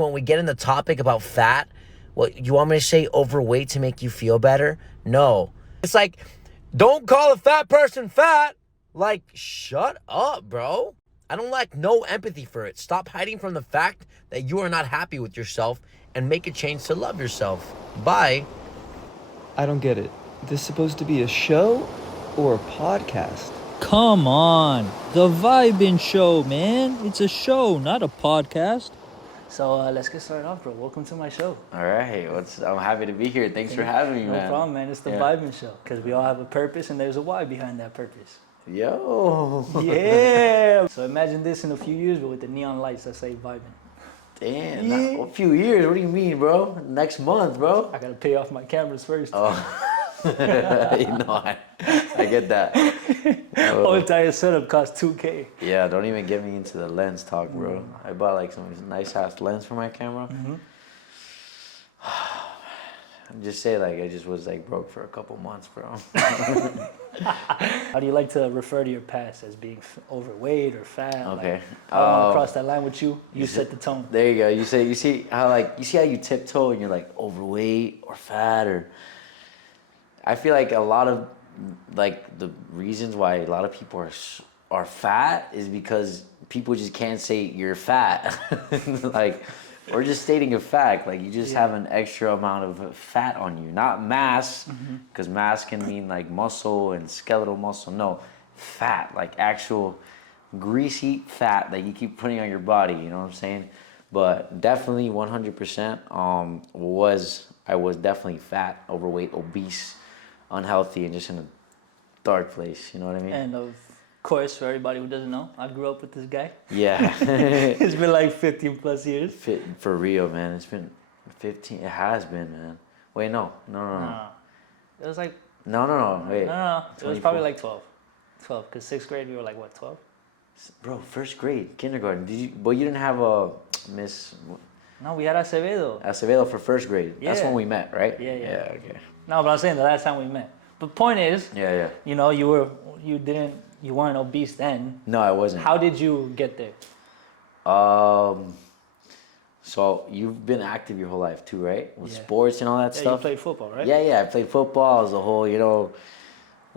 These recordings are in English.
When we get in the topic about fat, what you want me to say overweight to make you feel better? No. It's like, don't call a fat person fat. Like, shut up, bro. I don't lack no empathy for it. Stop hiding from the fact that you are not happy with yourself and make a change to love yourself. Bye. I don't get it. This supposed to be a show or a podcast? Come on, the Vybn show, man. It's a show, not a podcast. So let's get started off, bro. Welcome to my show. All right, I'm happy to be here. Thanks for having me, man. No problem, man. It's the Vybn show because we all have a purpose and there's a why behind that purpose. Yo. Yeah. So imagine this in a few years, but with the neon lights that say Vybn. Damn, a few years? What do you mean, bro? Next month, bro? I gotta pay off my cameras first. Oh. I get that. Whole entire setup costs $2K. Yeah, don't even get me into the lens talk, bro. I bought like some nice ass lens for my camera. I'm just saying, like, I just was like broke for a couple months, bro. How do you like to refer to your past, as being overweight or fat? Okay. Like, I don't want to cross that line with you. You set the tone. There you go. You see how you tiptoe and you're like overweight or fat, or I feel like a lot of like the reasons why a lot of people are fat is because people just can't say you're fat. Like, or just stating a fact, like you just have an extra amount of fat on you, not mass, because mass can mean like muscle and skeletal muscle. No, fat, like actual greasy fat that you keep putting on your body. You know what I'm saying? But definitely 100% I was definitely fat, overweight, obese, unhealthy, and just in a dark place. You know what I mean? And of course, for everybody who doesn't know, I grew up with this guy. Yeah. It's been like 15 plus years. For real, man. It's been 15. It has been, man. Wait, no. It was like... No. Wait. No. It was probably like 12. 12, because 6th grade, we were like, what, 12? Bro, first grade, kindergarten. But you didn't have a Miss... No, we had Acevedo. Acevedo for first grade. Yeah. That's when we met, right? Yeah. Okay. No, but I'm saying the last time we met. But point is... Yeah. You know, you weren't obese then. No, I wasn't. How did you get there? So you've been active your whole life too, right? With sports and all that stuff? You played football, right? Yeah, I played football. I was I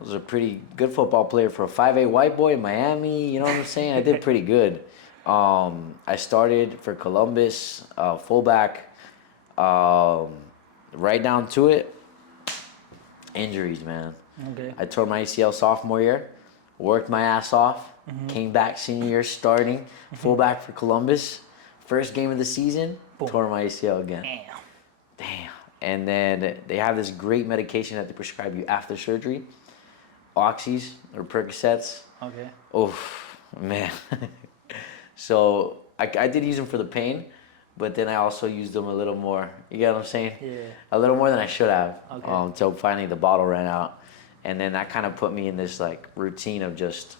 was a pretty good football player for a 5'8" white boy in Miami. You know what I'm saying? I did pretty good. I started for Columbus, fullback. Right down to it, injuries, man. Okay. I tore my ACL sophomore year, worked my ass off, came back senior year starting, fullback for Columbus. First game of the season, tore my ACL again. Damn. And then they have this great medication that they prescribe you after surgery, Oxys or Percocets. Okay. Oh, man. So I did use them for the pain, but then I also used them a little more. You get what I'm saying? Yeah. A little more than I should have. Okay. Until finally the bottle ran out. And then that kind of put me in this like routine of just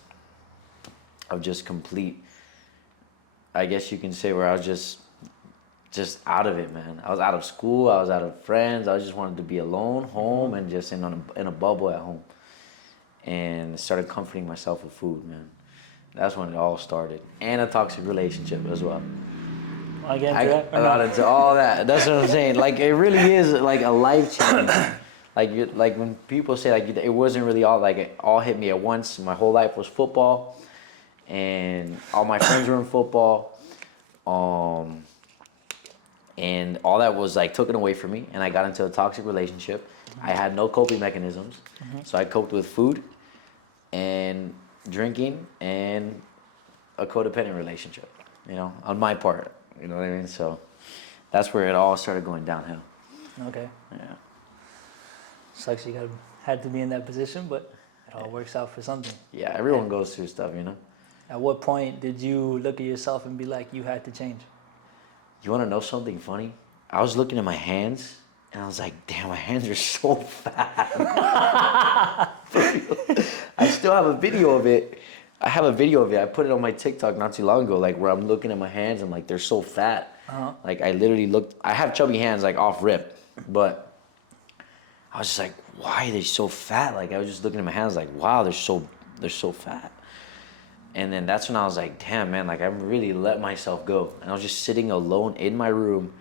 complete, I guess you can say, where I was just out of it, man. I was out of school, I was out of friends, I just wanted to be alone, home, and just in a bubble at home. And started comforting myself with food, man. That's when it all started. And a toxic relationship as well. I got into all that. That's what I'm saying. Like, it really is like a life change. Like when people say like it wasn't really all like it all hit me at once. My whole life was football, and all my friends were in football, and all that was like taken away from me. And I got into a toxic relationship. I had no coping mechanisms, so I coped with food, and drinking, and a codependent relationship. You know, on my part. You know what I mean? So that's where it all started going downhill. Okay. Yeah. Sucks you had to be in that position, but it all works out for something. Yeah, everyone goes through stuff, you know? At what point did you look at yourself and be like, you had to change? You want to know something funny? I was looking at my hands, and I was like, damn, my hands are so fat. I still have a video of it. I put it on my TikTok not too long ago, like where I'm looking at my hands and like they're so fat. Like I literally I have chubby hands like off rip, but I was just like, why are they so fat? Like I was just looking at my hands like, wow, they're so fat. And then that's when I was like, damn, man, like I really let myself go. And I was just sitting alone in my room,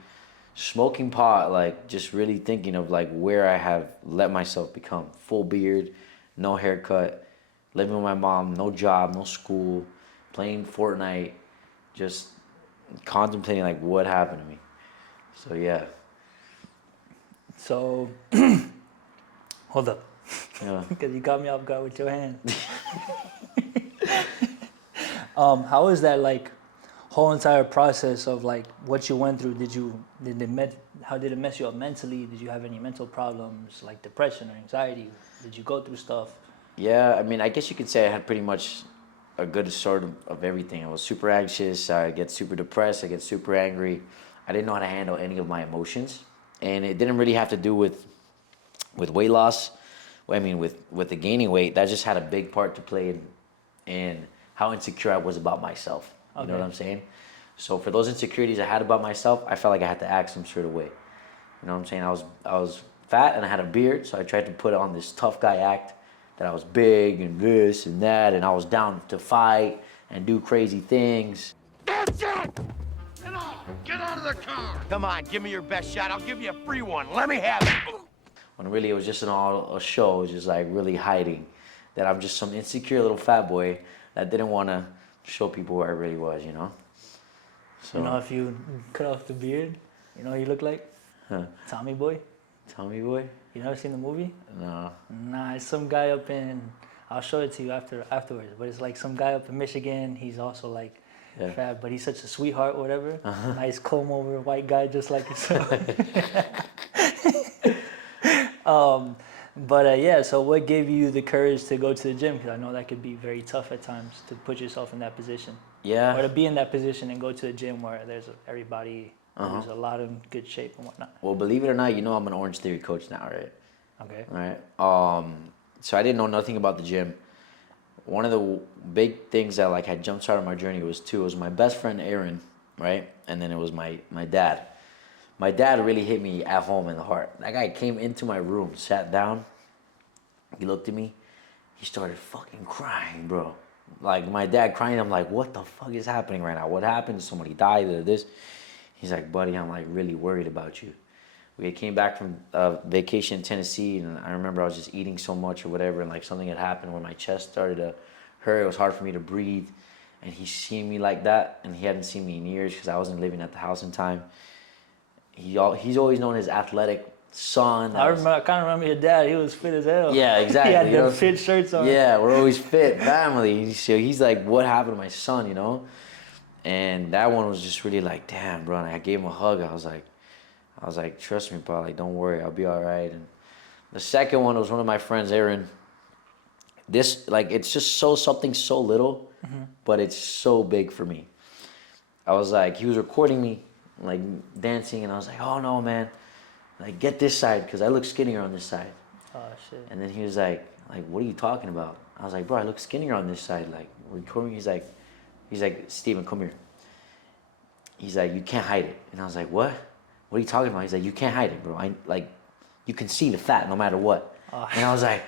smoking pot, like just really thinking of like where I have let myself become. Full beard, no haircut, living with my mom, no job, no school, playing Fortnite, just contemplating like what happened to me. So yeah. So, hold up. Yeah. Because you got me off guard with your hand. How was that like whole entire process of like what you went through? How did it mess you up mentally? Did you have any mental problems like depression or anxiety? Did you go through stuff? Yeah, I mean, I guess you could say I had pretty much a good sort of everything. I was super anxious, I get super depressed, I get super angry. I didn't know how to handle any of my emotions. And it didn't really have to do with weight loss. I mean, with the gaining weight, that just had a big part to play in how insecure I was about myself. You know what I'm saying? So for those insecurities I had about myself, I felt like I had to act some sort of way. You know what I'm saying? I was fat and I had a beard, so I tried to put on this tough guy act that I was big and this and that, and I was down to fight and do crazy things. That's it! Get out of the car! Come on, give me your best shot. I'll give you a free one. Let me have it. When really it was just a show, it was just like really hiding that I'm just some insecure little fat boy that didn't want to show people who I really was, you know? So, You know, if you cut off the beard, you know what you look like? Huh. Tommy Boy. Tommy boy? You never seen the movie? No. Nah, it's some guy up in. I'll show it to you afterwards. But it's like some guy up in Michigan. He's also like fat, but he's such a sweetheart, or whatever. Nice comb over, white guy, just like yourself. Yeah. So what gave you the courage to go to the gym? Because I know that could be very tough at times to put yourself in that position. Yeah. Or to be in that position and go to the gym where there's everybody. There's a lot in good shape and whatnot. Well, believe it or not, you know I'm an Orange Theory coach now, right? Okay. Right. So I didn't know nothing about the gym. One of the big things that like had jump started my journey was my best friend Aaron, right? And then it was my dad. My dad really hit me at home in the heart. That guy came into my room, sat down, he looked at me, he started fucking crying, bro. Like my dad crying, I'm like, what the fuck is happening right now? What happened? Somebody died or this? He's like, buddy, I'm like really worried about you. We came back from vacation in Tennessee, and I remember I was just eating so much or whatever, and like something had happened where my chest started to hurt. It was hard for me to breathe, and he seen me like that, and he hadn't seen me in years because I wasn't living at the house in time. He's always known his athletic son. I kind of remember your dad. He was fit as hell. Yeah, exactly. He had them fit shirts on. Yeah, we're always fit family. So he's like, what happened to my son, you know? And that one was just really like, damn, bro. And I gave him a hug. I was like, trust me, bro. Like, don't worry, I'll be all right. And the second one was one of my friends, Aaron. This, like, it's just something so little, but it's so big for me. I was like, he was recording me, like, dancing, and I was like, oh, no, man. Like, get this side, because I look skinnier on this side. Oh, shit. And then he was like, what are you talking about? I was like, bro, I look skinnier on this side. Like, recording me. He's like, Steven, come here. He's like, you can't hide it. And I was like, what? What are you talking about? He's like, you can't hide it, bro. You can see the fat no matter what. Oh. And I was like,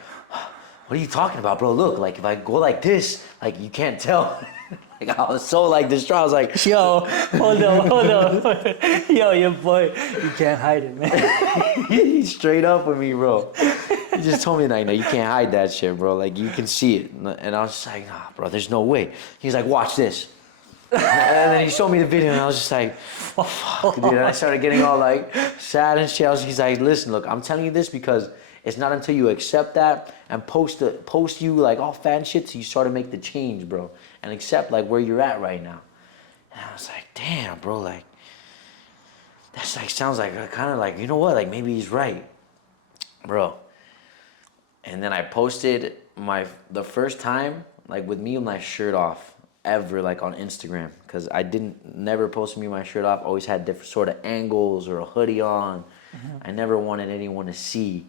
what are you talking about, bro? Look, like if I go like this, like you can't tell. Like I was so like distraught. I was like, yo, hold on. Yo, your boy, you can't hide it, man. He's straight up with me, bro. He just told me like, no, you can't hide that shit, bro. Like you can see it. And I was just like, nah, bro, there's no way. He's like, watch this. And then he showed me the video, and I was just like, fuck, dude. And I started getting all like sad and shit. He's like, listen, look, I'm telling you this because it's not until you accept that and post you like all fan shit, so you start to make the change, bro, and accept like where you're at right now. And I was like, damn, bro, like that's like sounds like kind of like, you know what, like maybe he's right, bro. And then I posted the first time like with me with my shirt off ever, like on Instagram, because I never posted me with my shirt off. Always had different sort of angles or a hoodie on. I never wanted anyone to see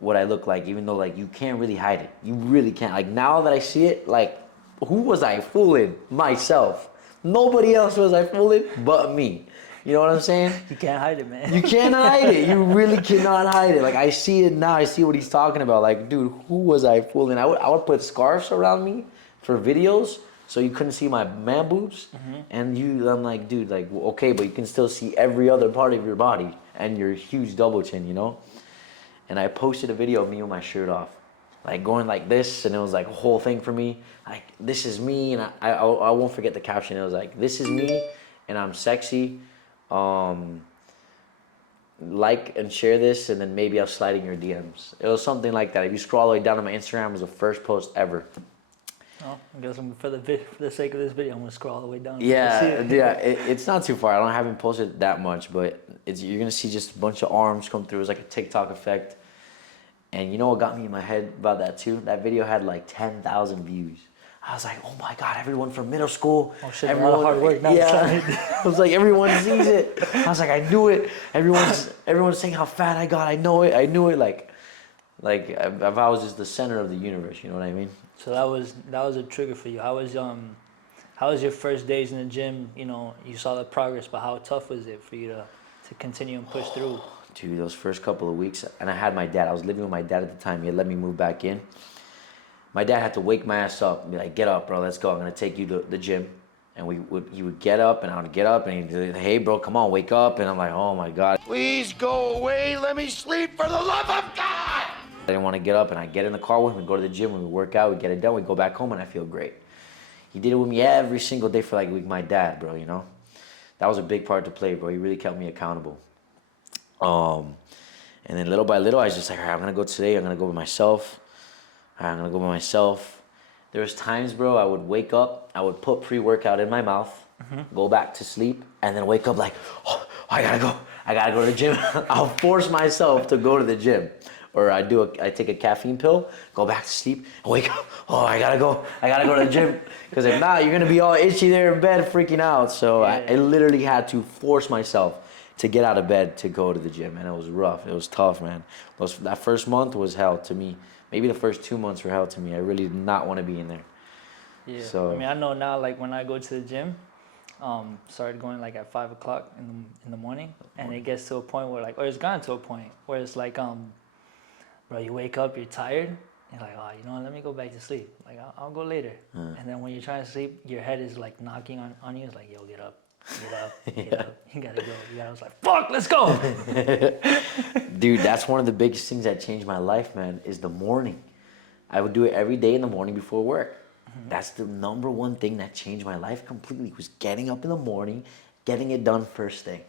what I look like, even though like you can't really hide it. You really can't. Like now that I see it, like who was I fooling? Myself. Nobody else was I fooling but me. You know what I'm saying? You can't hide it, man. You can't hide it. You really cannot hide it. Like I see it now. I see what he's talking about. Like, dude, who was I fooling? I would put scarves around me for videos so you couldn't see my man boobs. And I'm like, dude, like, okay, but you can still see every other part of your body and your huge double chin, you know? And I posted a video of me with my shirt off, like going like this, and it was like a whole thing for me. Like, this is me, and I won't forget the caption. It was like, this is me, and I'm sexy. Like and share this, and then maybe I'll slide in your DMs. It was something like that. If you scroll all the way down to my Instagram, it was the first post ever. Oh, I guess for the sake of this video, I'm gonna scroll all the way down. Yeah, yeah. It's not too far. I haven't posted that much, but you're gonna see just a bunch of arms come through. It's like a TikTok effect. And you know what got me in my head about that too? That video had like 10,000 views. I was like, oh my God, everyone from middle school. Oh shit, everyone, a lot of hard work. Now yeah. I was like, everyone sees it. I was like, I knew it. Everyone's saying how fat I got. I know it. I knew it. Like if I was just the center of the universe. You know what I mean? So that was a trigger for you. How was your first days in the gym? You know, you saw the progress, but how tough was it for you to continue and push through? Dude, those first couple of weeks, and I had my dad. I was living with my dad at the time. He had let me move back in. My dad had to wake my ass up and be like, get up, bro, let's go. I'm going to take you to the gym. And he would get up, and I would get up, and he'd be like, hey, bro, come on, wake up. And I'm like, oh, my God. Please go away. Let me sleep for the love of God. I didn't want to get up, and I'd get in the car with him and go to the gym. We would work out, we'd get it done, we'd go back home, and I feel great. He did it with me every single day for like a week. My dad, bro, you know? That was a big part to play, bro. He really kept me accountable. And then little by little, I was just like, all right, I'm going to go today. I'm going to go by myself. All right, I'm going to go by myself. There was times, bro, I would wake up. I would put pre-workout in my mouth, go back to sleep, and then wake up like, oh, I got to go. I got to go to the gym. I'll force myself to go to the gym. Or I take a caffeine pill, go back to sleep, and wake up. Oh, I got to go. I got to go to the gym. Because if not, you're going to be all itchy there in bed freaking out. So I literally had to force myself to get out of bed to go to the gym, and it was rough. It was tough, man. That first month was hell to me. Maybe the first 2 months were hell to me. I really did not want to be in there. Yeah. So, I mean, I know now, like when I go to the gym, started going like at 5 o'clock in the morning, and it gets to a point where like, or it's gotten to a point where it's like, bro, you wake up, you're tired, you're like, oh, you know what, let me go back to sleep. Like I'll go later. And then when you're trying to sleep, your head is like knocking on you. It's like, yo, get up. Get up, get up. You gotta go. I was like, fuck, let's go. dude, that's one of the biggest things that changed my life, man, is the morning. I would do it every day in the morning before work. That's the number one thing that changed my life completely, was getting up in the morning, getting it done first thing.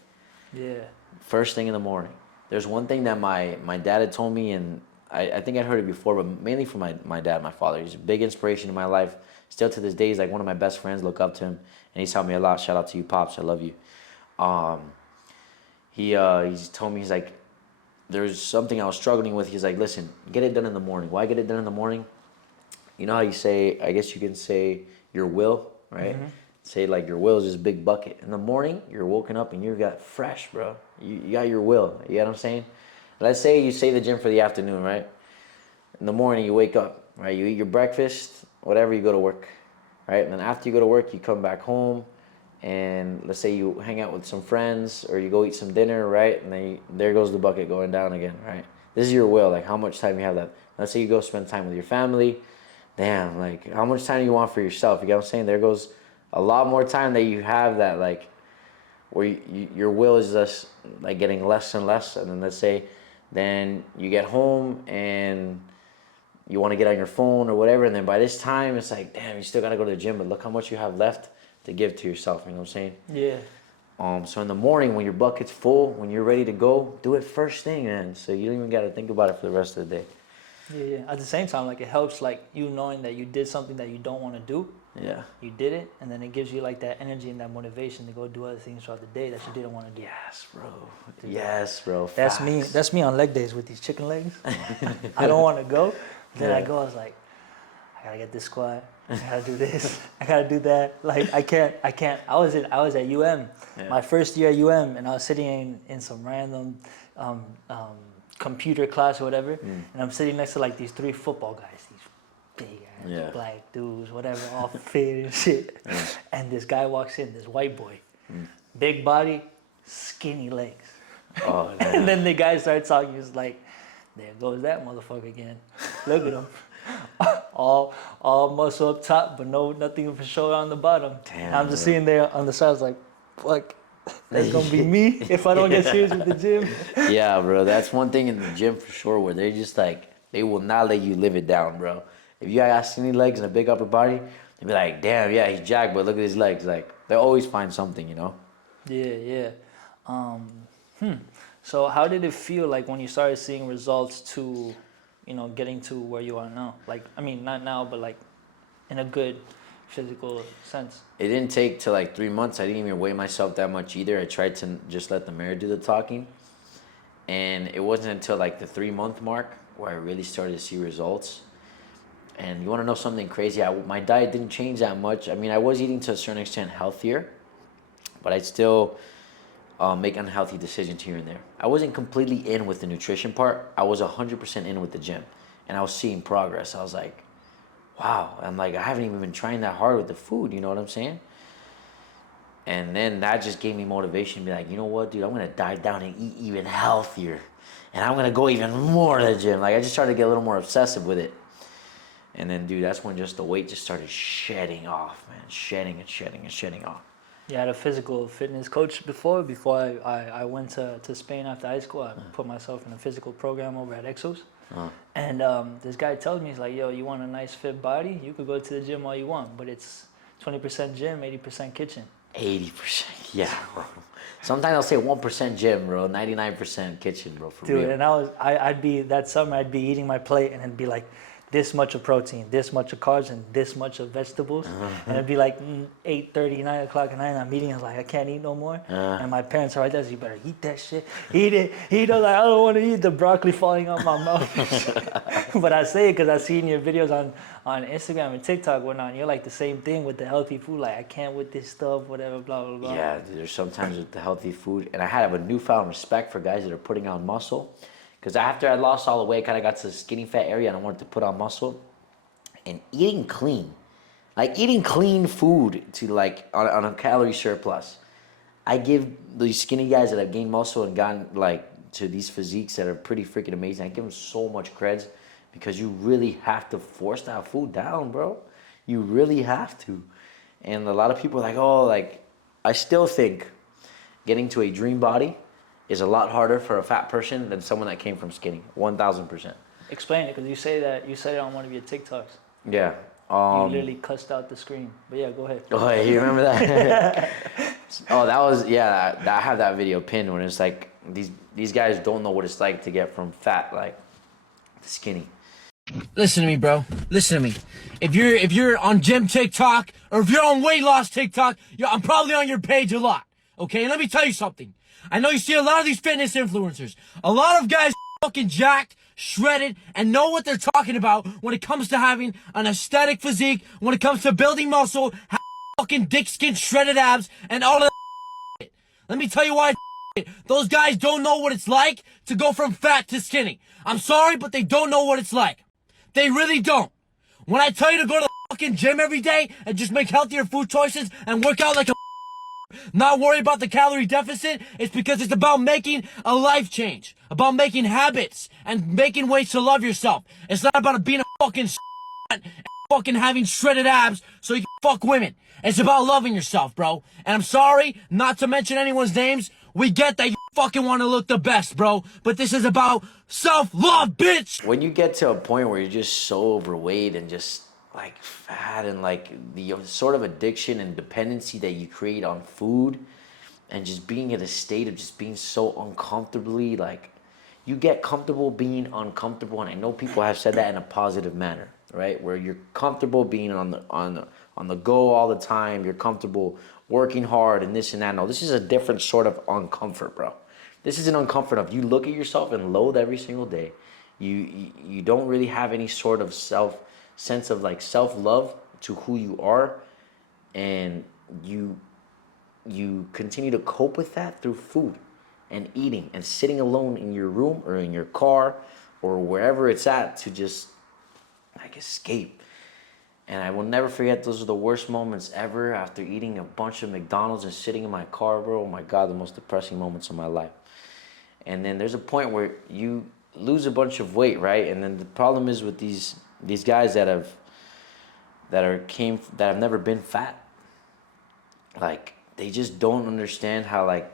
Yeah. First thing in the morning. There's one thing that my dad had told me, and I think I'd heard it before, but mainly from my dad, my father. He's a big inspiration in my life. Still to this day, he's like one of my best friends. Look up to him, and he's helped me a lot. Shout out to you, Pops. I love you. He's told me, he's like, there's something I was struggling with. He's like, listen, get it done in the morning. Why get it done in the morning? You know how you say, I guess you can say your will, right? Say like your will is this big bucket. In the morning, you're woken up and you got fresh, bro. You got your will. You know what I'm saying? Let's say you say the gym for the afternoon, right? In the morning, you wake up, right? You eat your breakfast, whatever, you go to work, right? And then after you go to work, you come back home, and let's say you hang out with some friends, or you go eat some dinner, right? And then there goes the bucket going down again, right? This is your will, like how much time you have left. Let's say you go spend time with your family. Damn, like how much time do you want for yourself? You get what I'm saying? There goes a lot more time that you have that, like, where your will is just like getting less and less. And then let's say then you get home and you want to get on your phone or whatever, and then by this time it's like, damn, you still got to go to the gym, but look how much you have left to give to yourself. You know what I'm saying? Yeah. So in the morning, when your bucket's full, when you're ready to go, do it first thing, man. So you don't even got to think about it for the rest of the day. Yeah. At the same time, like it helps, like you knowing that you did something that you don't want to do. Yeah. You did it, and then it gives you like that energy and that motivation to go do other things throughout the day that you didn't want to do. Yes, bro. Yes, bro. That's me. Facts. That's me on leg days with these chicken legs. I don't want to go. Then I go. I was like, I gotta get this squat. I gotta do this. I gotta do that. Like I can't. I was at UM, my first year at UM, and I was sitting in some random computer class or whatever, and I'm sitting next to like these 3 football guys, these big ass black dudes, whatever, all fit and shit. And this guy walks in, this white boy, big body, skinny legs. Oh, And then the guy started talking. He was like, there goes that motherfucker again. Look at him. all muscle up top, but nothing for sure on the bottom. Damn, I'm just bro. sitting there on the side, I was like, fuck, that's gonna be me if I don't get serious with the gym. Yeah, bro. That's one thing in the gym for sure where they just like, they will not let you live it down, bro. If you got skinny legs and a big upper body, they'll be like, damn, yeah, he's jacked, but look at his legs. Like, they'll always find something, you know? Yeah. So how did it feel like when you started seeing results to, getting to where you are now? Like, I mean, not now, but like in a good physical sense. It didn't take till like 3 months. I didn't even weigh myself that much either. I tried to just let the mirror do the talking. And it wasn't until like the 3 month mark where I really started to see results. And you want to know something crazy? My diet didn't change that much. I mean, I was eating to a certain extent healthier, but I'd still make unhealthy decisions here and there. I wasn't completely in with the nutrition part. I was 100% in with the gym, and I was seeing progress. I was like, wow. I'm like, I haven't even been trying that hard with the food. You know what I'm saying? And then that just gave me motivation to be like, you know what, dude, I'm going to dive down and eat even healthier. And I'm going to go even more to the gym. Like, I just started to get a little more obsessive with it. And then, dude, that's when just the weight just started shedding off, man. Shedding off. You had a physical fitness coach before I went to Spain after high school. I put myself in a physical program over at Exos. And this guy tells me, he's like, yo, you want a nice fit body? You could go to the gym all you want, but it's 20% gym, 80% kitchen. 80%, yeah, bro. Sometimes I'll say 1% gym, bro. 99% kitchen, bro, for Dude, real. and I'd be, that summer, I'd be eating my plate and it'd be like, this much of protein, this much of carbs, and this much of vegetables. And it'd be like 8:30, 9 o'clock at night, and I'm eating. I was like, I can't eat no more. And my parents are right there, so you better eat that shit. Eat it. Eat it. Like, I don't want to eat the broccoli falling out my mouth. But I say it because I've seen your videos on Instagram and TikTok, whatnot. And you're like the same thing with the healthy food. Like, I can't with this stuff, whatever, blah, blah, blah. Yeah, dude, there's sometimes with the healthy food, and I have a newfound respect for guys that are putting on muscle. Because after I lost all the weight, I kind of got to the skinny fat area and I wanted to put on muscle. And eating clean, like eating clean food to like on a calorie surplus. I give these skinny guys that have gained muscle and gotten like to these physiques that are pretty freaking amazing. I give them so much creds because you really have to force that food down, bro. You really have to. And a lot of people are like, oh, like, I still think getting to a dream body is a lot harder for a fat person than someone that came from skinny. 1,000%. Explain it, because you said it on one of your TikToks. Yeah. You literally cussed out the screen. But yeah, go ahead. Oh, hey, you remember that? Oh, that was, yeah, I have that video pinned when it's like, these guys don't know what it's like to get from fat, like, to skinny. Listen to me, bro. Listen to me. If you're on gym TikTok or if you're on weight loss TikTok, I'm probably on your page a lot. Okay, and let me tell you something. I know you see a lot of these fitness influencers. A lot of guys fucking jacked, shredded, and know what they're talking about when it comes to having an aesthetic physique, when it comes to building muscle, having fucking dick skin, shredded abs, and all of that. Let me tell you why. Those guys don't know what it's like to go from fat to skinny. I'm sorry, but they don't know what it's like. They really don't. When I tell you to go to the fucking gym every day and just make healthier food choices and work out like a not worry about the calorie deficit, it's because it's about making a life change, about making habits and making ways to love yourself. It's not about being a fucking and fucking having shredded abs so you can fuck women. It's about loving yourself, bro. And I'm sorry, not to mention anyone's names. We get that you fucking want to look the best, bro. But this is about self-love, bitch. When you get to a point where you're just so overweight and just like fat and like the sort of addiction and dependency that you create on food and just being in a state of just being so uncomfortably, like you get comfortable being uncomfortable. And I know people have said that in a positive manner, right? Where you're comfortable being on the go all the time. You're comfortable working hard and this and that. No, this is a different sort of uncomfort, bro. This is an uncomfort of you look at yourself and loathe every single day. You don't really have any sort of sense of like self-love to who you are, and you continue to cope with that through food and eating and sitting alone in your room or in your car or wherever it's at to just like escape. And I will never forget, those are the worst moments ever after eating a bunch of McDonald's and sitting in my car, bro. Oh my God, the most depressing moments of my life. And then there's a point where you lose a bunch of weight, right? And then the problem is with these guys that have that have never been fat. Like, they just don't understand how, like,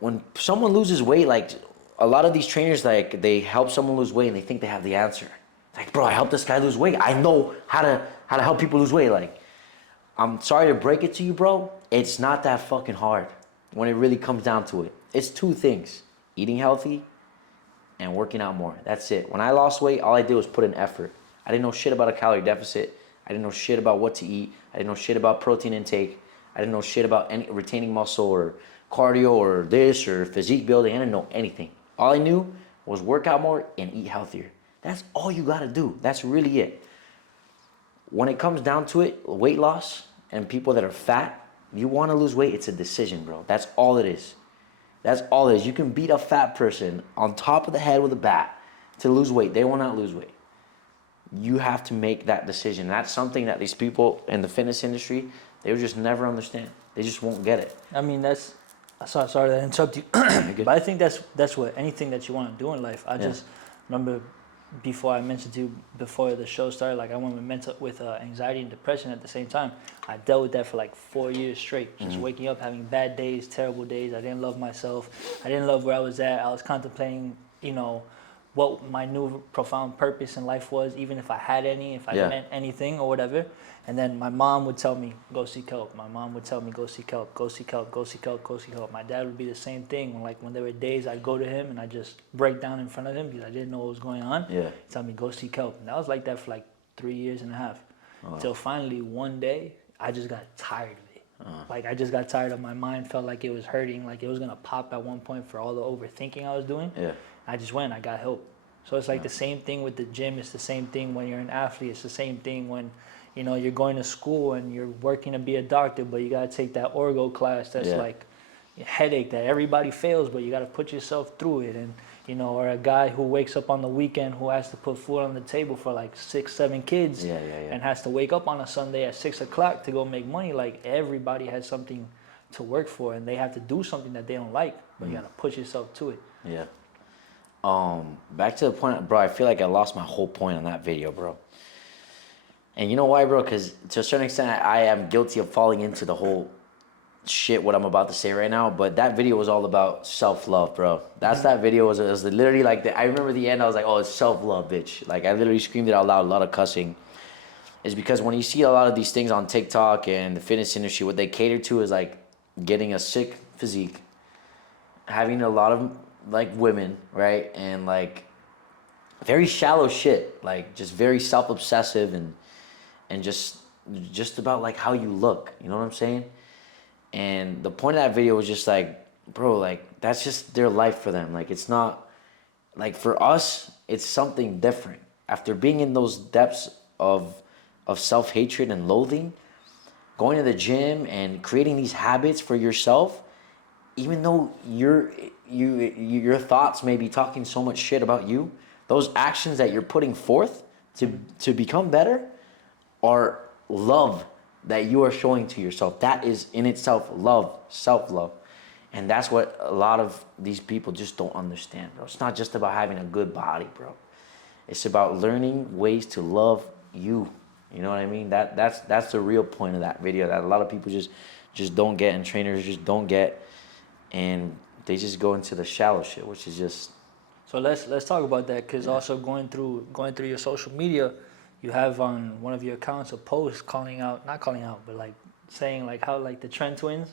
when someone loses weight, like, a lot of these trainers, like, they help someone lose weight and they think they have the answer. Like, bro, I helped this guy lose weight. I know how to help people lose weight. Like, I'm sorry to break it to you, bro. It's not that fucking hard when it really comes down to it. It's two things: eating healthy and working out more. That's it. When I lost weight, all I did was put in effort. I didn't know shit about a calorie deficit. I didn't know shit about what to eat. I didn't know shit about protein intake. I didn't know shit about any retaining muscle or cardio or this or physique building. I didn't know anything. All I knew was work out more and eat healthier. That's all you gotta do. That's really it. When it comes down to it, weight loss and people that are fat, you wanna lose weight, it's a decision, bro. That's all it is. That's all it is. You can beat a fat person on top of the head with a bat to lose weight. They will not lose weight. You have to make that decision. That's something that these people in the fitness industry, they will just never understand. They just won't get it. I mean, that's sorry to interrupt you, but I think that's what anything that you want to do in life. I just remember before I mentioned to you before the show started, like I went with anxiety and depression at the same time. I dealt with that for like 4 years straight, just waking up, having bad days, terrible days. I didn't love myself. I didn't love where I was at. I was contemplating, what my new profound purpose in life was, even if I had any, if I meant anything or whatever. And then my mom would tell me, go seek help. My mom would tell me, go seek help, go seek help, go seek help, go seek help. My dad would be the same thing. When there were days I'd go to him and I'd just break down in front of him because I didn't know what was going on. Yeah. He'd tell me, go seek help. And I was like that for like 3 years and a half. Until finally one day, I just got tired of it. Like I just got tired of my mind, felt like it was hurting, like it was gonna pop at one point for all the overthinking I was doing. Yeah. I just went, I got help. So it's like the same thing with the gym. It's the same thing when you're an athlete. It's the same thing when, you're going to school and you're working to be a doctor, but you got to take that orgo class that's like a headache that everybody fails, but you got to put yourself through it. And, or a guy who wakes up on the weekend who has to put food on the table for like 6, 7 kids and has to wake up on a Sunday at 6 o'clock to go make money. Like everybody has something to work for and they have to do something that they don't like, but you got to push yourself to it. Yeah. Back to the point, bro, I feel like I lost my whole point on that video, bro. And you know why, bro? Because to a certain extent, I am guilty of falling into the whole shit, what I'm about to say right now. But that video was all about self-love, bro. That video was literally like, I remember the end, I was like, oh, it's self-love, bitch. Like, I literally screamed it out loud, a lot of cussing. It's because when you see a lot of these things on TikTok and the fitness industry, what they cater to is like getting a sick physique, having a lot of like women, right? And like very shallow shit, like just very self-obsessive and just about like how you look, you know what I'm saying? And the point of that video was just like, bro, like that's just their life for them. Like it's not, like for us, it's something different. After being in those depths of self-hatred and loathing, going to the gym and creating these habits for yourself, even though your thoughts may be talking so much shit about you, those actions that you're putting forth to become better are love that you are showing to yourself. That is in itself love, self-love. And that's what a lot of these people just don't understand, bro. It's not just about having a good body, bro. It's about learning ways to love you. You know what I mean? That's the real point of that video that a lot of people just don't get, and trainers just don't get, and they just go into the shallow shit, which is just. So let's talk about that, because also going through your social media, you have on one of your accounts a post not calling out, but like saying like how like the Trent twins.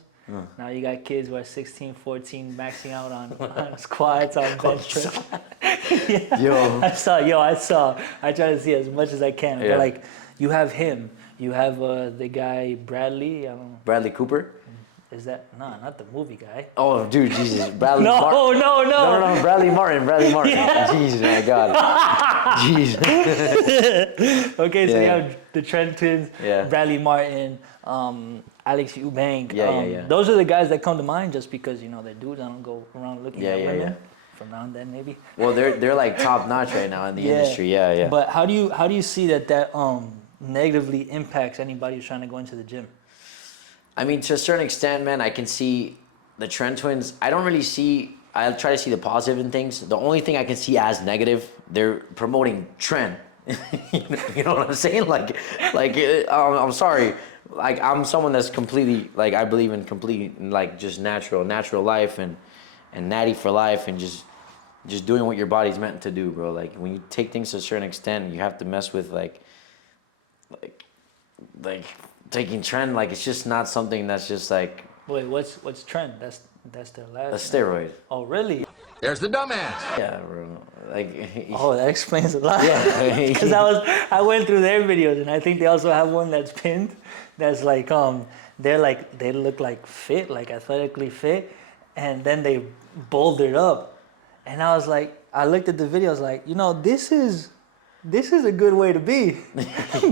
Now you got kids who are 16, 14 maxing out on squats, on bench press. I saw. I try to see as much as I can. Yeah. But like you have him. You have the guy Bradley. I don't know. Bradley Cooper? Is that not the movie guy? Oh, dude, Jesus, Bradley. No, Martin. no, Bradley Martin. Yeah. Jesus, my God. Jesus. Okay, so you have the Trent twins, Yeah. Bradley Martin, Alex Eubank. Yeah. Those are the guys that come to mind just because they're dudes. I don't go around looking at women. Yeah. From now and then, maybe. Well, they're like top notch right now in the industry. Yeah. But how do you see that negatively impacts anybody who's trying to go into the gym? I mean, to a certain extent, man, I can see the Trent twins. I try to see the positive in things. The only thing I can see as negative, they're promoting Trent, You know what I'm saying? I'm sorry. Like, I'm someone that's completely, like, I believe in complete, like, just natural life and natty for life and just doing what your body's meant to do, bro. Like, when you take things to a certain extent, you have to mess with, like taking trend. Like, it's just not something that's just, like, Wait, what's trend? That's the a last. steroid. Oh, really? There's the dumbass. Yeah, bro. Like, Oh, that explains a lot. yeah. Because I went through their videos, and I think they also have one that's pinned. That's like they look like fit, like athletically fit, and then they bouldered up, and I was like, I looked at the videos like, this is a good way to be.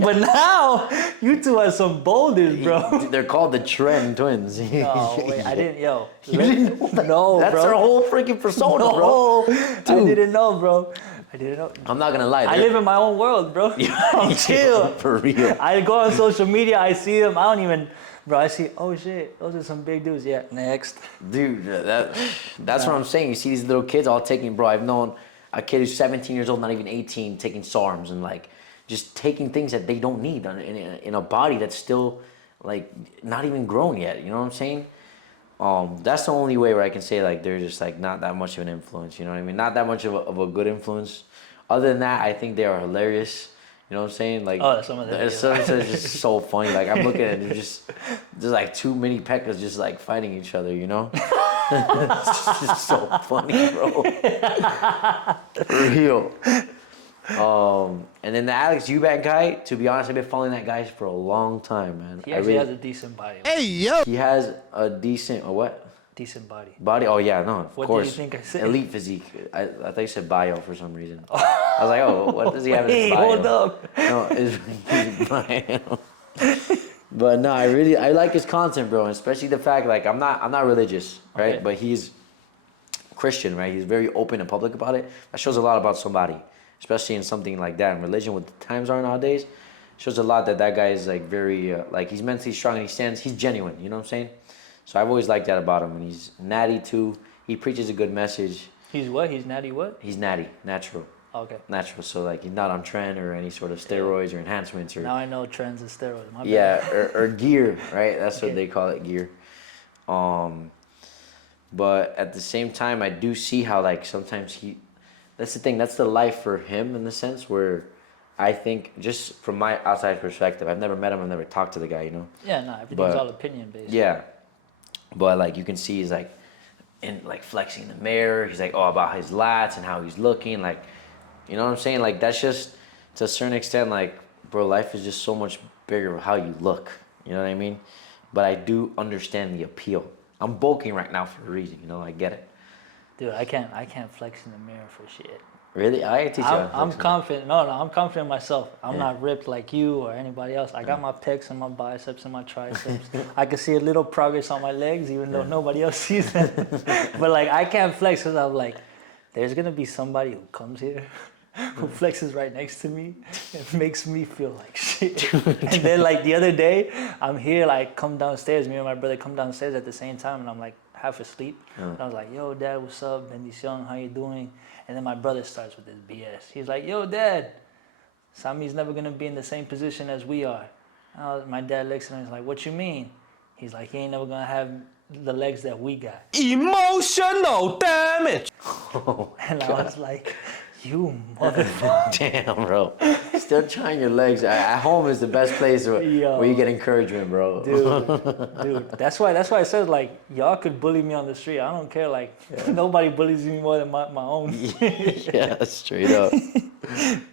But now you two are some boulders, bro. They're called the Trend Twins. No, wait, I didn't, You didn't know that? No, That's bro. their whole freaking persona, bro. No, I didn't know, bro. I didn't know. I'm not gonna lie. I live in my own world, bro. I'm chill. For real. I go on social media, I see them, I don't even, bro, I see, oh shit, those are some big dudes. Yeah, next. Dude, that's what I'm saying. You see these little kids all taking, bro, I've known a kid who's 17 years old, not even 18, taking SARMs and, like, just taking things that they don't need in a body that's still, like, not even grown yet. You know what I'm saying? That's the only way where I can say, like, they're just, like, not that much of an influence. You know what I mean? Not that much of a good influence. Other than that, I think they are hilarious. You know what I'm saying? Like, Some of them. some are just so funny. Like, I'm looking at it, there's like too many peckers just, like, fighting each other, you know? It's just so funny, bro. For real. And then the Alex Eubank guy, to be honest, I've been following that guy for a long time, man. He actually has a decent body. He has a decent, what? Decent body. Body? Oh, yeah, no, of What course. did you think I said? Elite physique. I thought you said bio for some reason. I was like, oh, what does he have in his Hey, bio? hold up. No, it's his bio. But no, I like his content, bro, and especially the fact, like, I'm not religious, right? Okay. But he's Christian, right? He's very open and public about it. That shows a lot about somebody, especially in something like that. In religion, what the times are nowadays, shows a lot that guy is, like, very, like, he's mentally strong and he's genuine, you know what I'm saying? So I've always liked that about him. And he's natty too. He preaches a good message. He's what? He's natty what? He's natty, natural. Okay. Natural. So, like, he's not on trend or any sort of steroids or enhancements or Now I know trends and steroids. My bad. yeah, or gear, right? That's Okay. what they call it, gear. But at the same time, I do see how, like, sometimes that's the thing, that's the life for him in the sense where I think, just from my outside perspective, I've never met him, I've never talked to the guy, you know? Yeah, no, everything's But- all opinion based. Yeah. But, like, you can see he's, like, flexing in the mirror. He's like, oh, about his lats and how he's looking. Like, you know what I'm saying? Like, that's just, to a certain extent, like, bro, life is just so much bigger of how you look. You know what I mean? But I do understand the appeal. I'm bulking right now for a reason, you know? I get it. Dude, I can't flex in the mirror for shit. Really? I teach you how to I'm flex. confident. No, I'm confident in myself. I'm Yeah. not ripped like you or anybody else. I got my pecs and my biceps and my triceps. I can see a little progress on my legs, even though nobody else sees them. But, like, I can't flex because I'm like, there's gonna be somebody who comes here, who flexes right next to me, and makes me feel like shit. And then, like, the other day, I'm here, like, come downstairs. Me and my brother come downstairs at the same time, and I'm like half asleep. And I was like, yo, Dad, what's up? Bendición, how you doing? And then my brother starts with this BS. He's like, yo, Dad, Sami's never going to be in the same position as we are. My dad looks at him and he's like, what you mean? He's like, he ain't never going to have the legs that we got. Emotional damage. And I was like, you motherfucker. Damn, bro. Still trying your legs. At home is the best place where you get encouragement, bro. Dude, that's why I said, like, y'all could bully me on the street. I don't care. Like, nobody bullies me more than my own. Yeah, straight up.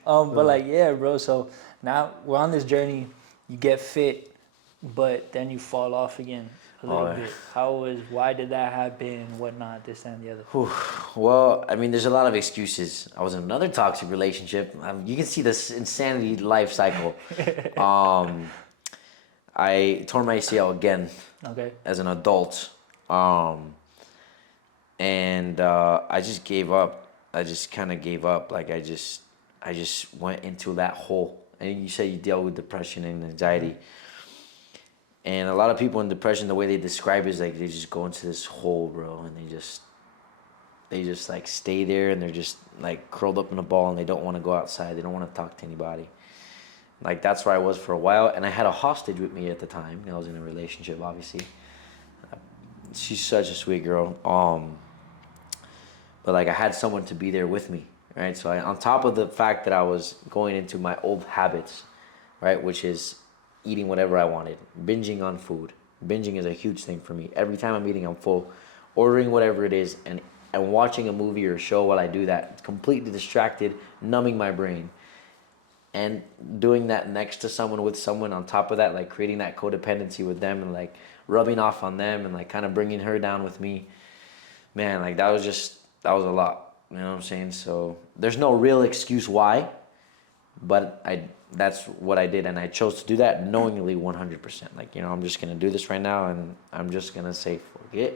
But, like, yeah, bro. So now we're on this journey. You get fit, but then you fall off again a little bit. Why did that happen? Whatnot, this and the other. Well, I mean, there's a lot of excuses. I was in another toxic relationship. You can see this insanity life cycle. I tore my ACL again as an adult. And I just gave up. I just kind of gave up. Like, I just went into that hole. And you say you deal with depression and anxiety. And a lot of people in depression, the way they describe it is like they just go into this hole, bro, and they just like stay there and they're just like curled up in a ball and they don't want to go outside. They don't want to talk to anybody. Like that's where I was for a while, and I had a hostage with me at the time. I was in a relationship, obviously. She's such a sweet girl. But like I had someone to be there with me, right? So on top of the fact that I was going into my old habits, right, which is eating whatever I wanted, binging on food. Binging is a huge thing for me. Every time I'm eating, I'm full. Ordering whatever it is and watching a movie or a show while I do that, completely distracted, numbing my brain. And doing that next to someone, with someone on top of that, like creating that codependency with them and like rubbing off on them and like kind of bringing her down with me, man, like that was a lot, you know what I'm saying? So there's no real excuse why, but that's what I did, and I chose to do that knowingly 100%. Like, you know, I'm just gonna do this right now, and I'm just gonna say forget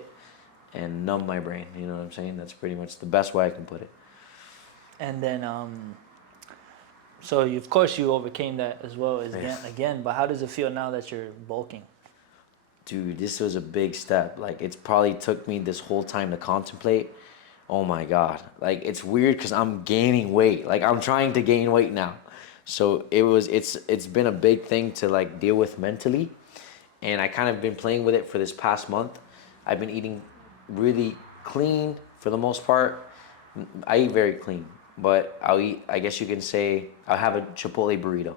and numb my brain, you know what I'm saying? That's pretty much the best way I can put it. And then, so of course you overcame that as well as again, but how does it feel now that you're bulking? Dude, this was a big step. Like, it's probably took me this whole time to contemplate. Oh my God. Like, it's weird because I'm gaining weight. Like, I'm trying to gain weight now. So it's been a big thing to like deal with mentally. And I kind of been playing with it for this past month. I've been eating really clean for the most part. I eat very clean, but I'll eat, I guess you can say, I'll have a Chipotle burrito,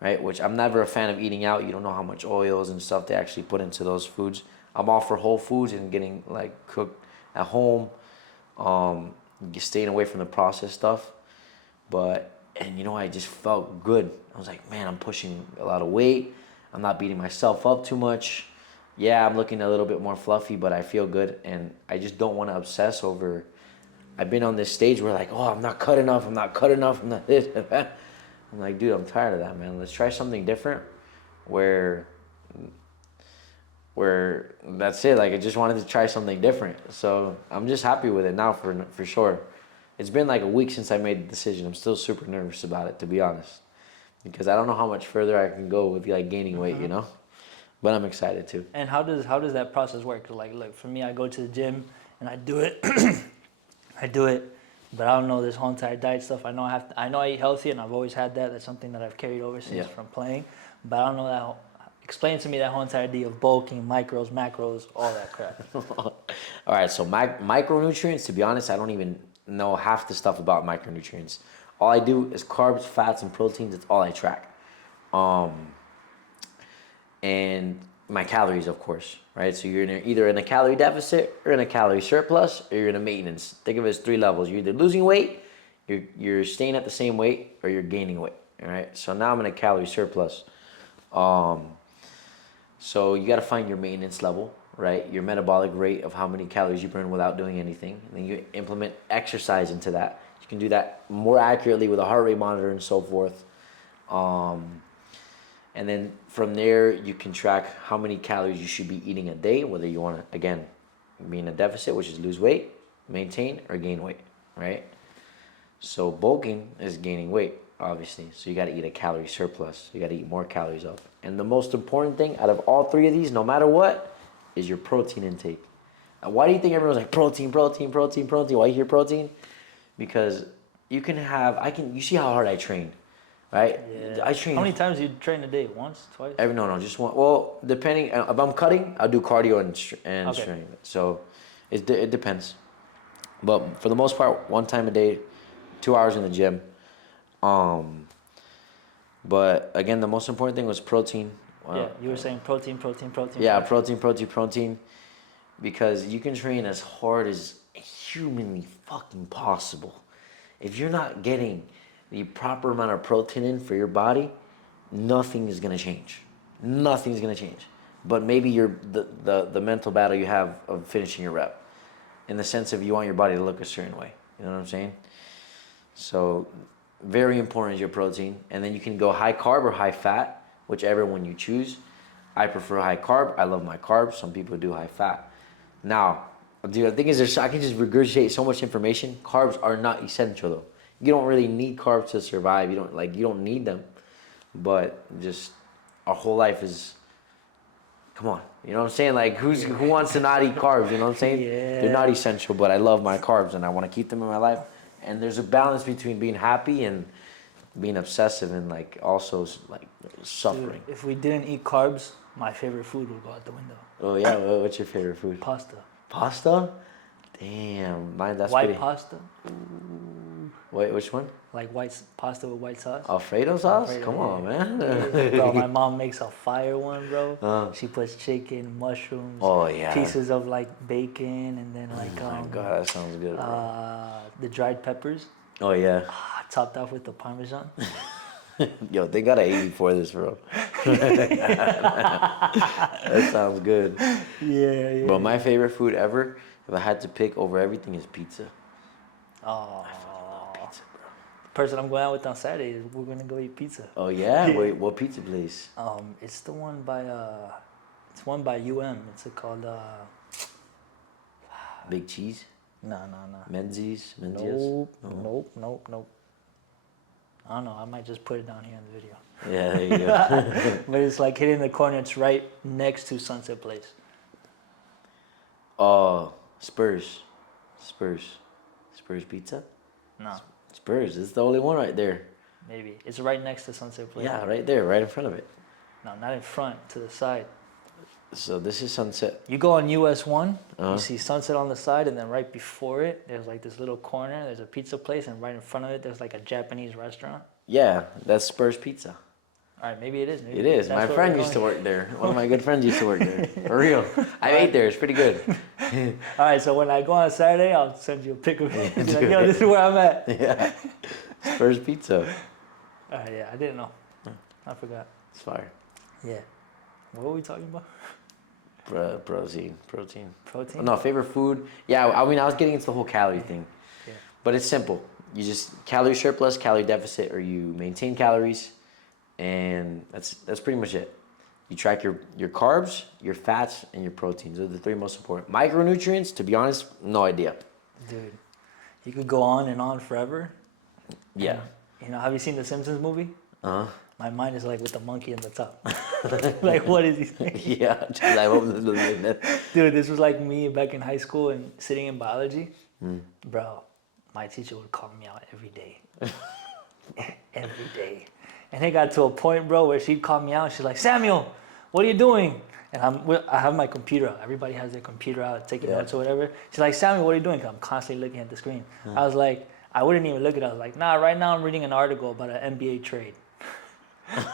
right? Which I'm never a fan of eating out. You don't know how much oils and stuff they actually put into those foods. I'm all for whole foods and getting like cooked at home, staying away from the processed stuff. And you know, I just felt good. I was like, man, I'm pushing a lot of weight. I'm not beating myself up too much. Yeah, I'm looking a little bit more fluffy, but I feel good. And I just don't want to obsess over, I've been on this stage where like, oh, I'm not cut enough, I'm not cut enough, I'm not this, that. I'm like, dude, I'm tired of that, man. Let's try something different where that's it. Like, I just wanted to try something different. So I'm just happy with it now for sure. It's been like a week since I made the decision. I'm still super nervous about it, to be honest, because I don't know how much further I can go with like gaining weight, you know. But I'm excited too. And how does that process work? Like, look, for me, I go to the gym and I do it. But I don't know this whole entire diet stuff. I know I eat healthy, and I've always had that. That's something that I've carried over since from playing. But I don't know that. Explain to me that whole entire idea of bulking, micros, macros, all that crap. All right, so micronutrients, to be honest, I don't even know half the stuff about micronutrients. All I do is carbs, fats, and proteins. That's all I track. And my calories, of course, right? So you're either in a calorie deficit or in a calorie surplus, or you're in a maintenance. Think of it as 3 levels. You're either losing weight, you're staying at the same weight, or you're gaining weight, all right? So now I'm in a calorie surplus. So you got to find your maintenance level, right? Your metabolic rate of how many calories you burn without doing anything. And then you implement exercise into that. You can do that more accurately with a heart rate monitor and so forth. And then from there, you can track how many calories you should be eating a day, whether you want to, again, be in a deficit, which is lose weight, maintain, or gain weight, right? So bulking is gaining weight, obviously. So you got to eat a calorie surplus. You got to eat more calories up. And the most important thing out of all 3 of these, no matter what, is your protein intake. Now, why do you think everyone's like protein? Why you hear protein? Because you see how hard I train, right? Yeah. I train. How many times do you train a day? Once, twice? No, just one. Well, depending, if I'm cutting, I'll do cardio and strength. So it depends. But for the most part, 1 time a day, 2 hours in the gym. But again, the most important thing was protein. Yeah, you were saying protein. Yeah, protein. Because you can train as hard as humanly fucking possible. If you're not getting the proper amount of protein in for your body, nothing is gonna change. Nothing's gonna change. But maybe the mental battle you have of finishing your rep, in the sense of you want your body to look a certain way. You know what I'm saying? So very important is your protein, and then you can go high carb or high fat, whichever one you choose. I prefer high carb. I love my carbs. Some people do high fat. Now, dude, the thing is, I can just regurgitate so much information. Carbs are not essential though. You don't really need carbs to survive. You don't need them. But just our whole life is come on. You know what I'm saying? Like, who wants to not eat carbs? You know what I'm saying? Yeah. They're not essential, but I love my carbs and I want to keep them in my life. And there's a balance between being happy and being obsessive and like also like suffering. Dude, if we didn't eat carbs, my favorite food would go out the window. Oh yeah, what's your favorite food? Pasta. Pasta? Damn, mine. That's White pretty. pasta? Wait, which one? Like pasta with white sauce? Alfredo sauce? Alfredo, Come on, man. Bro, my mom makes a fire one, bro. Uh. She puts chicken, mushrooms, Oh, yeah. pieces of like bacon, and then like Oh my god, that sounds good. Bro. the dried peppers, Oh yeah. topped off with the parmesan. Yo, they gotta eat me for this, bro. That sounds good. Yeah. But my favorite food ever, if I had to pick over everything, is pizza. Oh, Pizza, bro. the person I'm going out with on Saturday is we're gonna go eat pizza. Oh yeah? Wait, what pizza place? It's the one by it's one by It's called Big Cheese? no. Menzies? Nope. I don't know. I might just put it down here in the video. Yeah, there you go. But it's like hitting the corner. It's right next to Sunset Place. Oh, Spurs Pizza? No, Spurs, it's the only one right there. maybe it's right next to Sunset Place. Yeah, right there, right in front of it. No, not in front. To the side. So this is Sunset. You go on US 1, Uh-huh. you see Sunset on the side, and then right before it, there's like this little corner. There's a pizza place, and right in front of it, there's like a Japanese restaurant. Yeah, that's Spurs Pizza. All right, maybe it is. Maybe It is. that's My where friend we're used to going. work there. One of my good friends used to work there. For real. I ate there. It's pretty good. All right, so when I go on Saturday, I'll send you a pic of it. Be like, yo, this is where I'm at. Yeah. Spurs Pizza. All right, yeah, I didn't know. I forgot. It's fire. Yeah. What were we talking about? Protein. Protein? No, favorite food. Yeah, I mean, I was getting into the whole calorie thing. Yeah. But it's simple. You just calorie surplus, calorie deficit, or you maintain calories, and that's pretty much it. You track your carbs, your fats, and your proteins. Those are the three most important. Micronutrients, to be honest, no idea. Dude, you could go on and on forever. Yeah. You know, have you seen the Simpsons movie? Uh-huh. My mind is like with the monkey in the top. Like, what is he saying? Yeah. Just like, what was the Dude, this was like me back in high school and sitting in biology. Bro, my teacher would call me out every day. Every day. And it got to a point, bro, where she'd call me out. She's like, Samuel, what are you doing? And I have my computer out. Everybody has their computer out, taking notes or whatever. She's like, Samuel, what are you doing? 'Cause I'm constantly looking at the screen. I was like, I wouldn't even look at it. I was like, nah, right now I'm reading an article about an NBA trade.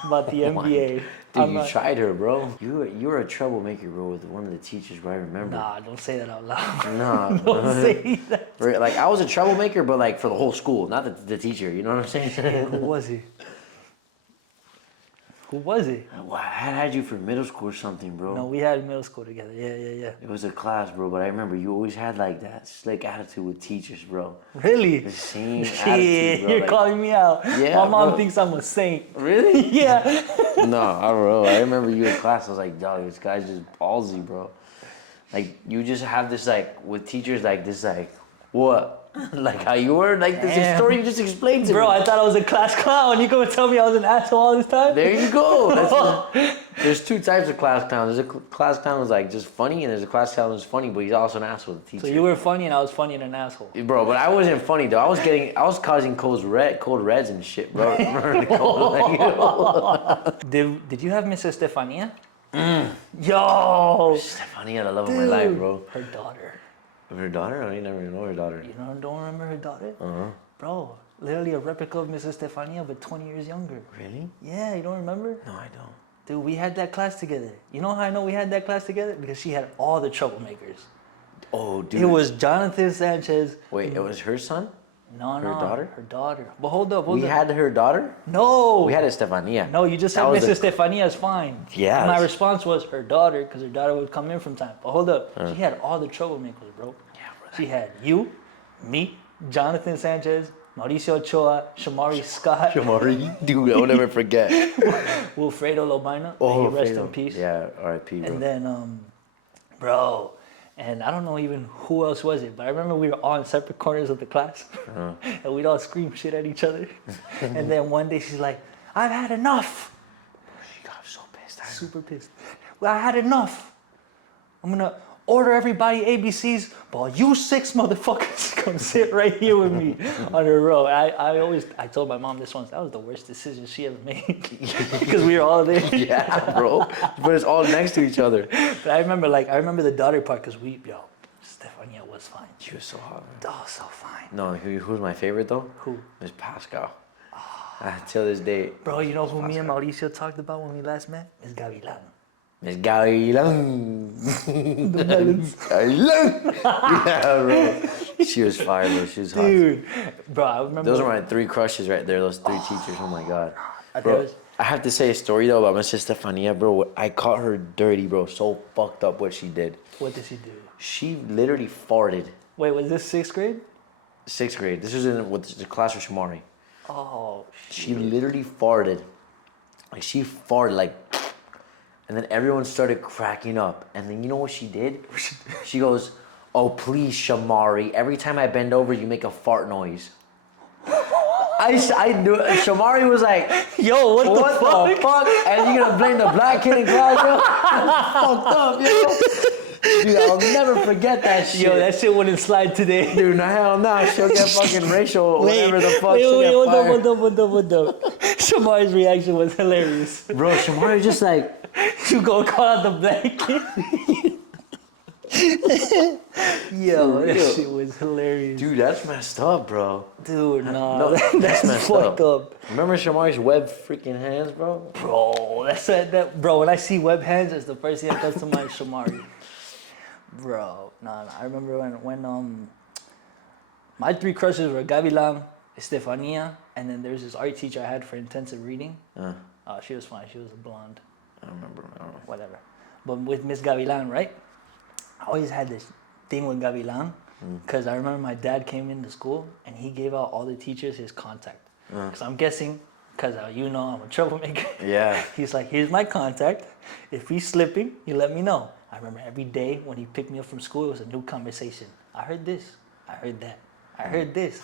About the NBA. Dude, you tried her, bro. You were a troublemaker, bro, with one of the teachers, bro. I remember. Nah, don't say that out loud. Nah. Don't say that. Like, I was a troublemaker, but like for the whole school, not the teacher. You know what I'm saying? Who was he? Who was he? Well, I had you for middle school or something, bro. No, we had middle school together. Yeah. It was a class, bro, but I remember you always had like that slick attitude with teachers, bro. Really? The same Shit, attitude, bro. you're Like, calling me out. Yeah, My mom bro. thinks I'm a saint. really? Yeah. No, I don't know. I remember you in class. I was like, dog, this guy's just ballsy, bro. Like, you just have this, like, with teachers, like, this, like, what? Like how you were? Like, this Damn. story you just explained to Bro, me. I thought I was a class clown. You gonna tell me I was an asshole all this time? There you go. There's two types of class clowns. There's a class clown who's like just funny, and there's a class clown who's funny, but he's also an asshole to the teacher. So you were funny and I was funny and an asshole. Bro, but I wasn't funny though. I was causing cold reds and shit, bro. Did you have Mrs. Stefania? Yo! Stefania, the love of my life, bro. Her daughter. Her daughter? I never even know her daughter. You don't remember her daughter? Uh-huh. Bro, literally a replica of Mrs. Stefania, but 20 years younger. Really? Yeah, you don't remember? No, I don't. Dude, we had that class together. You know how I know we had that class together? Because she had all the troublemakers. Oh, dude. It was Jonathan Sanchez. Wait, it was her son? No, Her daughter? Her daughter. But hold up. We had her daughter? No. We had a Stefania. No, you just said That was Mrs. Stefania is fine. Yeah. And my response was her daughter, because her daughter would come in from time. But hold up. She had all the troublemakers, bro. Yeah, bro. She had you, me, Jonathan Sanchez, Mauricio Ochoa, Shamari Scott, Shamari? Dude, I'll never forget. Wilfredo Lobaina. Oh, may he rest Fredo. in peace. Yeah, R.I.P., bro. And then, bro, and I don't know even who else was it, but I remember we were all in separate corners of the class, and we'd all scream shit at each other. And then one day she's like, "I've had enough." She got so pissed. Super pissed. Well, I had enough. I'm gonna order everybody ABCs, but you 6 motherfuckers come sit right here with me on the row. I told my mom this once, that was the worst decision she ever made because we were all there. Yeah, bro. But it's all next to each other. But I remember the daughter part because Stefania was fine. She was so hot, man. Oh, so fine. No, who's my favorite though? Who? Miss Pascal. Till this day. Bro, you know who me and Mauricio talked about when we last met? Miss Gavilan. Miss Gavilan. The melons. Gavilan. Yeah, bro. She was fire, bro. She was hot. Dude, bro, I remember. Those are my 3 crushes right there. Those 3 teachers. Oh my god. There Bro, was- I have to say a story though about Mrs. Stefania, bro. I caught her dirty, bro. So fucked up what she did. What did she do? She literally farted. Wait, was this 6th grade? 6th grade. This was in with the class with Shamari. Oh, She literally farted. Like she farted like, and then everyone started cracking up. And then you know what she did? She goes, "Oh please, Shamari. Every time I bend over, you make a fart noise." I knew it. Shamari was like, yo, what "What the fuck?" And you gonna blame the black kid in class, yo? Fucked up, yo. Dude, I'll never forget that shit. Yo, that shit wouldn't slide today. Dude, no hell no. She'll get fucking racial, whatever the fuck. She'll get What up? Shamari's reaction was hilarious. Bro, Shamari just like, You go call out the black kid. Yo, that shit was hilarious. dude, that's messed up, bro. Dude, nah, No, that's that's messed fucked up. Remember Shamari's web freaking hands, bro? Bro, bro, when I see web hands, it's the first thing that comes to mind, Shamari. Bro, nah, I remember when my 3 crushes were Gavilan, Estefania, and then there's this art teacher I had for intensive reading. She was fine. She was a blonde. I don't remember. Whatever. But with Miss Gavilan, right? I always had this thing with Gavilan because I remember my dad came into school and he gave out all the teachers his contact. Because I'm guessing, because I'm a troublemaker. Yeah. He's like, here's my contact. If he's slipping, you let me know. I remember every day when he picked me up from school, it was a new conversation. I heard this. I heard that. I heard this.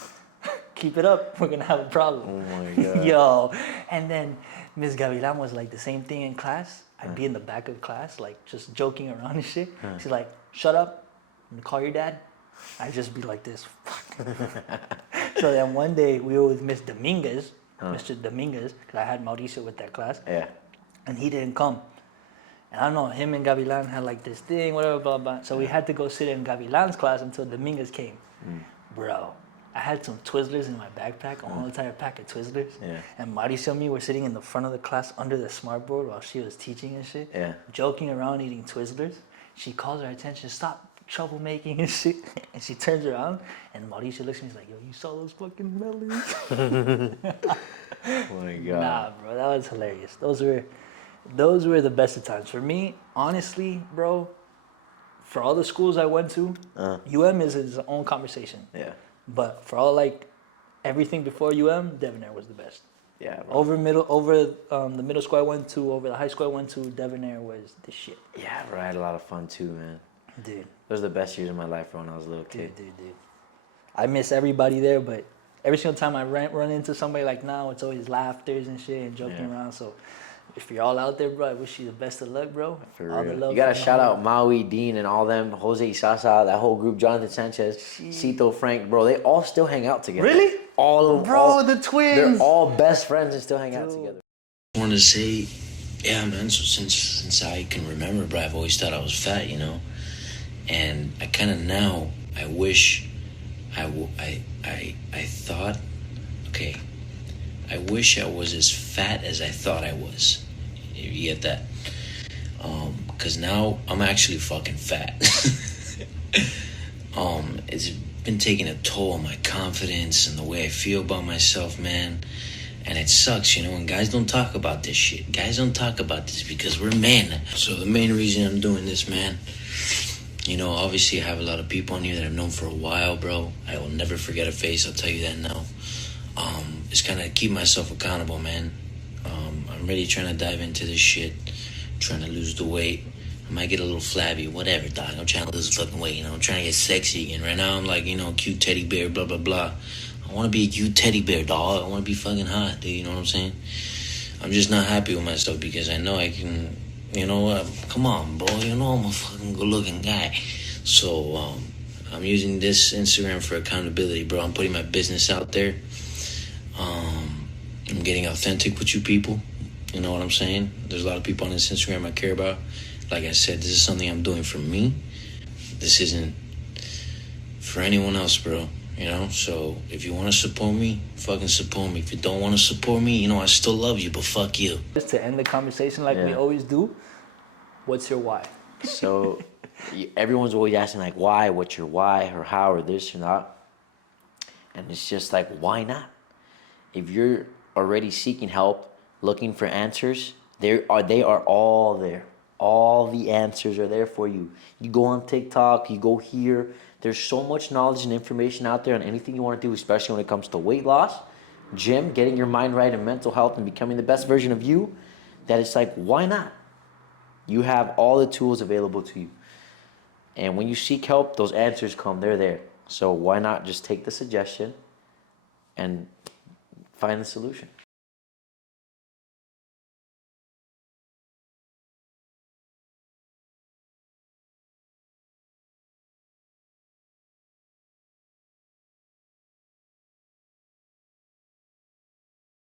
Keep it up. We're going to have a problem. Oh my God. Yo. And then Miss Gavilan was like the same thing in class. I'd be in the back of class, like just joking around and shit. She's like, shut up. I'm going to call your dad. I'd just be like this. So then one day we were with Miss Dominguez, Mr. Dominguez, because I had Mauricio with that class. Yeah. And he didn't come. And I don't know, him and Gavilan had like this thing, whatever, blah, blah. So we had to go sit in Gavilan's class until Dominguez came. Bro, I had some Twizzlers in my backpack, a whole entire pack of Twizzlers. Yeah. And Mauricio and me were sitting in the front of the class under the smartboard while she was teaching and shit. Yeah. Joking around eating Twizzlers. She calls our attention, stop troublemaking and shit. And she turns around and Mauricio looks at me, he's like, yo, you saw those fucking melons? Oh my God. Nah, bro, that was hilarious. Those were the best of times. For me, honestly, bro, for all the schools I went to, UM is its own conversation. Yeah. But for all like everything before UM, Devonair was the best. Yeah, bro. Over the middle school I went to, over the high school I went to, Devonair was the shit. Yeah, bro. I had a lot of fun too, man. Dude. Those are the best years of my life, bro, when I was a little kid. Dude. I miss everybody there, but every single time I run into somebody like now, it's always laughters and shit and joking around. So if you're all out there, bro, I wish you the best of luck, bro. For all real. the love. You gotta from shout the out Maui, Dean, and all them, Jose Sasa, that whole group, Jonathan Sanchez, Cito, Frank, bro. They all still hang out together. Really? All of them. Bro, the twins. They're all best friends and still hang out together. I want to say, yeah, man. So since I can remember, bro, I've always thought I was fat, you know, and I kind of now I wish I thought, okay, I wish I was as fat as I thought I was. You get that? Cause now I'm actually fucking fat. It's been taking a toll on my confidence and the way I feel about myself, man. And it sucks, you know, and guys don't talk about this shit. Guys don't talk about this because we're men. So the main reason I'm doing this, man, you know, obviously I have a lot of people on here that I've known for a while, bro. I will never forget a face, I'll tell you that now. It's kind of keep myself accountable, man. I'm really trying to dive into this shit, trying to lose the weight. I might get a little flabby, whatever, dog. I'm trying to lose the fucking weight, you know. I'm trying to get sexy again. Right now I'm like, you know, cute teddy bear, blah, blah, blah. I want to be a cute teddy bear, dog. I want to be fucking hot, dude, you know what I'm saying? I'm just not happy with myself because I know I can You know, come on, bro. You know I'm a fucking good-looking guy. So I'm using this Instagram for accountability, bro. I'm putting my business out there. I'm getting authentic with you people. You know what I'm saying? There's a lot of people on this Instagram I care about. Like I said, this is something I'm doing for me. This isn't for anyone else, bro. You know? So if you want to support me, fucking support me. If you don't want to support me, you know, I still love you, but fuck you. Just to end the conversation like we Yeah. always do, what's your why? So everyone's always asking like why, what's your why or how or this or not. And it's just like, why not? If you're already seeking help, looking for answers, they are all there. All the answers are there for you. You go on TikTok, you go here. There's so much knowledge and information out there on anything you want to do, especially when it comes to weight loss, gym, getting your mind right, and mental health, and becoming the best version of you, that it's like, why not? You have all the tools available to you. And when you seek help, those answers come. They're there. So why not just take the suggestion and find the solution?